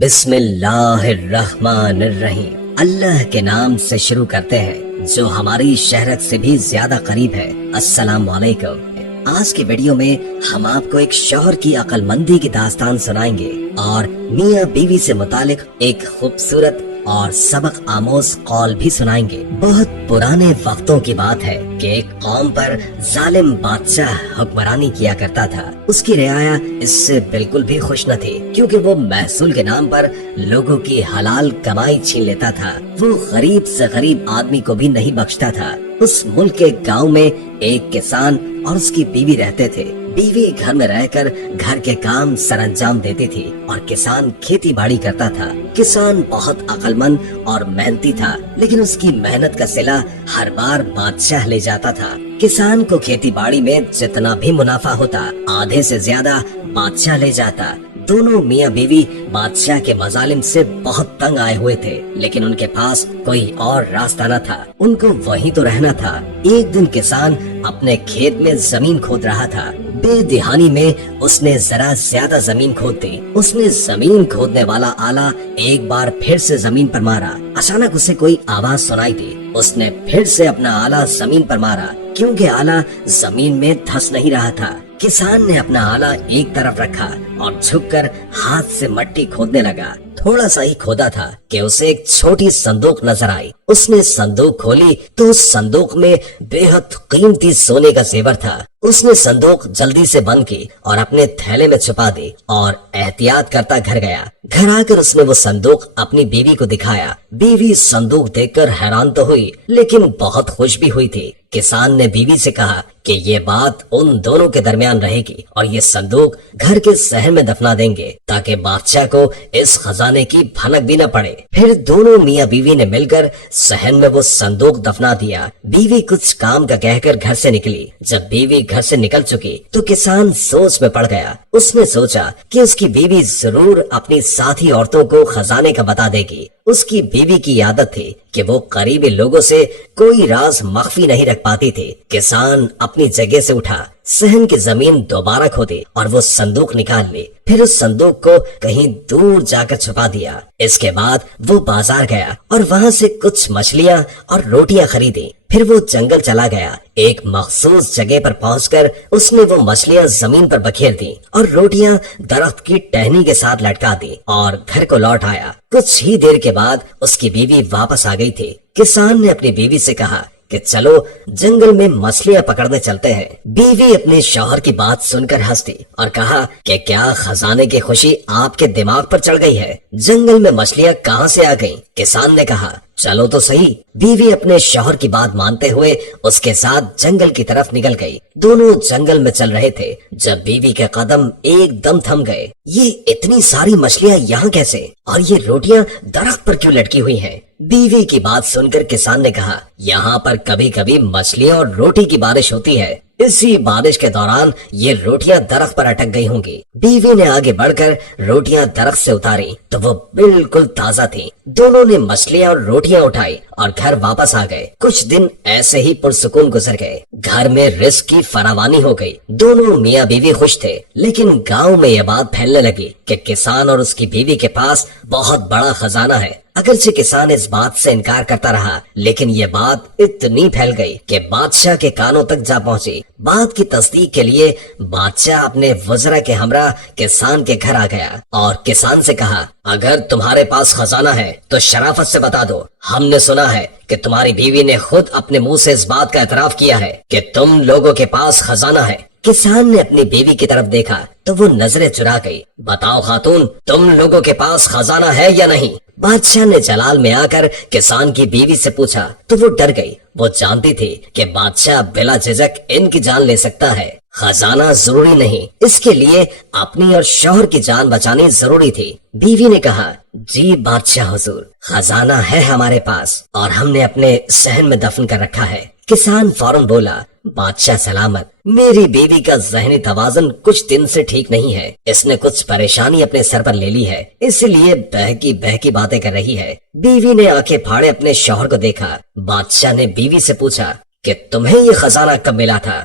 بسم اللہ الرحمن الرحیم، اللہ کے نام سے شروع کرتے ہیں جو ہماری شہرت سے بھی زیادہ قریب ہے۔ السلام علیکم۔ آج کی ویڈیو میں ہم آپ کو ایک شوہر کی عقل مندی کی داستان سنائیں گے اور میاں بیوی سے متعلق ایک خوبصورت اور سبق آموز قول بھی سنائیں گے۔ بہت پرانے وقتوں کی بات ہے کہ ایک قوم پر ظالم بادشاہ حکمرانی کیا کرتا تھا۔ اس کی رعایا اس سے بالکل بھی خوش نہ تھی، کیونکہ وہ محصول کے نام پر لوگوں کی حلال کمائی چھین لیتا تھا۔ وہ غریب سے غریب آدمی کو بھی نہیں بخشتا تھا۔ اس ملک کے گاؤں میں ایک کسان اور اس کی بیوی رہتے تھے۔ بیوی گھر میں رہ کر گھر کے کام سر انجام دیتی تھی اور کسان کھیتی باڑی کرتا تھا۔ کسان بہت عقل مند اور محنتی تھا، لیکن اس کی محنت کا صلہ ہر بار بادشاہ لے جاتا تھا۔ کسان کو کھیتی باڑی میں جتنا بھی منافع ہوتا، آدھے سے زیادہ بادشاہ لے جاتا۔ دونوں میاں بیوی بادشاہ کے مظالم سے بہت تنگ آئے ہوئے تھے، لیکن ان کے پاس کوئی اور راستہ نہ تھا۔ ان کو وہیں تو رہنا تھا۔ ایک دن کسان اپنے کھیت میں زمین کھود رہا تھا۔ بے دہانی میں اس نے ذرا زیادہ زمین کھود دی۔ اس نے زمین کھودنے والا آلہ ایک بار پھر سے زمین پر مارا۔ اچانک اسے کوئی آواز سنائی دی۔ اس نے پھر سے اپنا آلہ زمین پر مارا، کیونکہ آلہ زمین میں دھس نہیں رہا تھا۔ کسان نے اپنا آلہ ایک طرف رکھا اور جھک کر ہاتھ سے مٹی کھودنے لگا۔ تھوڑا سا ہی کھودا تھا کہ اسے ایک چھوٹی صندوق نظر آئی۔ اس نے صندوق کھولی تو اس صندوق میں بے حد قیمتی سونے کا زیور تھا۔ اس نے صندوق جلدی سے بند کی اور اپنے تھیلے میں چھپا دی اور احتیاط کرتا گھر گیا۔ گھر آ کر اس نے وہ صندوق اپنی بیوی کو دکھایا۔ بیوی صندوق دیکھ کر حیران تو ہوئی، لیکن بہت خوش بھی ہوئی تھی۔ کسان نے بیوی سے کہا کہ یہ بات ان دونوں کے درمیان رہے گی اور یہ صندوق گھر کے صحن میں دفنا دیں گے تاکہ بادشاہ کو اس خزانے کی بھنک بھی نہ پڑے۔ پھر دونوں میاں بیوی نے مل کر صحن میں وہ صندوق دفنا دیا۔ بیوی کچھ کام کا کہہ کر گھر سے نکلی۔ جب بیوی گھر سے نکل چکی تو کسان سوچ میں پڑ گیا۔ اس نے سوچا کہ اس کی بیوی ضرور اپنی ساتھی عورتوں کو خزانے کا بتا دے گی۔ اس کی بیوی کی عادت تھی کہ وہ قریبی لوگوں سے کوئی راز مخفی نہیں رکھ پاتی تھی۔ کسان اپنی جگہ سے اٹھا، صحن کی زمین دوبارہ کھودی اور وہ صندوق نکال لی۔ پھر اس صندوق کو کہیں دور جا کر چھپا دیا۔ اس کے بعد وہ بازار گیا اور وہاں سے کچھ مچھلیاں اور روٹیاں خریدی۔ پھر وہ جنگل چلا گیا۔ ایک مخصوص جگہ پر پہنچ کر اس نے وہ مچھلیاں زمین پر بکھیر دی اور روٹیاں درخت کی ٹہنی کے ساتھ لٹکا دی اور گھر کو لوٹ آیا۔ کچھ ہی دیر کے بعد اس کی بیوی واپس آ گئی تھی۔ کسان نے اپنی بیوی سے کہا کہ چلو جنگل میں مچھلیاں پکڑنے چلتے ہیں۔ بیوی اپنے شوہر کی بات سن کر ہنس دی اور کہا کہ کیا خزانے کی خوشی آپ کے دماغ پر چڑھ گئی ہے؟ جنگل میں مچھلیاں کہاں سے آ گئیں؟ کسان نے کہا چلو تو صحیح۔ بیوی اپنے شوہر کی بات مانتے ہوئے اس کے ساتھ جنگل کی طرف نکل گئی۔ دونوں جنگل میں چل رہے تھے جب بیوی کے قدم ایک دم تھم گئے۔ یہ اتنی ساری مچھلیاں یہاں کیسے؟ اور یہ روٹیاں درخت پر کیوں لٹکی ہوئی ہیں؟ بیوی کی بات سن کر کسان نے کہا یہاں پر کبھی کبھی مچھلیاں اور روٹی کی بارش ہوتی ہے، اسی بارش کے دوران یہ روٹیاں درخت پر اٹک گئی ہوں گی۔ بیوی نے آگے بڑھ کر روٹیاں درخت سے اتاری تو وہ بالکل تازہ تھی۔ دونوں نے مچھلیاں اور روٹیاں اٹھائی اور گھر واپس آ گئے۔ کچھ دن ایسے ہی پرسکون گزر گئے۔ گھر میں رزق کی فراوانی ہو گئی۔ دونوں میاں بیوی خوش تھے، لیکن گاؤں میں یہ بات پھیلنے لگی کہ کسان اور اس کی بیوی کے پاس بہت بڑا خزانہ ہے۔ اگرچہ کسان اس بات سے انکار کرتا رہا، لیکن یہ بات اتنی پھیل گئی کہ بادشاہ کے کانوں تک جا پہنچی۔ بات کی تصدیق کے لیے بادشاہ اپنے وزراء کے ہمراہ کسان کے گھر آ گیا اور کسان سے کہا اگر تمہارے پاس خزانہ ہے تو شرافت سے بتا دو۔ ہم نے سنا ہے کہ تمہاری بیوی نے خود اپنے منہ سے اس بات کا اعتراف کیا ہے کہ تم لوگوں کے پاس خزانہ ہے۔ کسان نے اپنی بیوی کی طرف دیکھا تو وہ نظریں چرا گئی۔ بتاؤ خاتون، تم لوگوں کے پاس خزانہ ہے یا نہیں؟ بادشاہ نے جلال میں آ کر کسان کی بیوی سے پوچھا تو وہ ڈر گئی۔ وہ جانتی تھی کہ بادشاہ بلا جھجک ان کی جان لے سکتا ہے۔ خزانہ ضروری نہیں، اس کے لیے اپنی اور شوہر کی جان بچانی ضروری تھی۔ بیوی نے کہا جی بادشاہ حضور، خزانہ ہے ہمارے پاس اور ہم نے اپنے صحن میں دفن کر رکھا ہے۔ کسان فوراً بولا بادشاہ سلامت، میری بیوی کا ذہنی توازن کچھ دن سے ٹھیک نہیں ہے۔ اس نے کچھ پریشانی اپنے سر پر لے لی ہے، اس لیے بہکی باتیں کر رہی ہے۔ بیوی نے آنکھیں پھاڑے اپنے شوہر کو دیکھا۔ بادشاہ نے بیوی سے پوچھا کہ تمہیں یہ خزانہ کب ملا تھا؟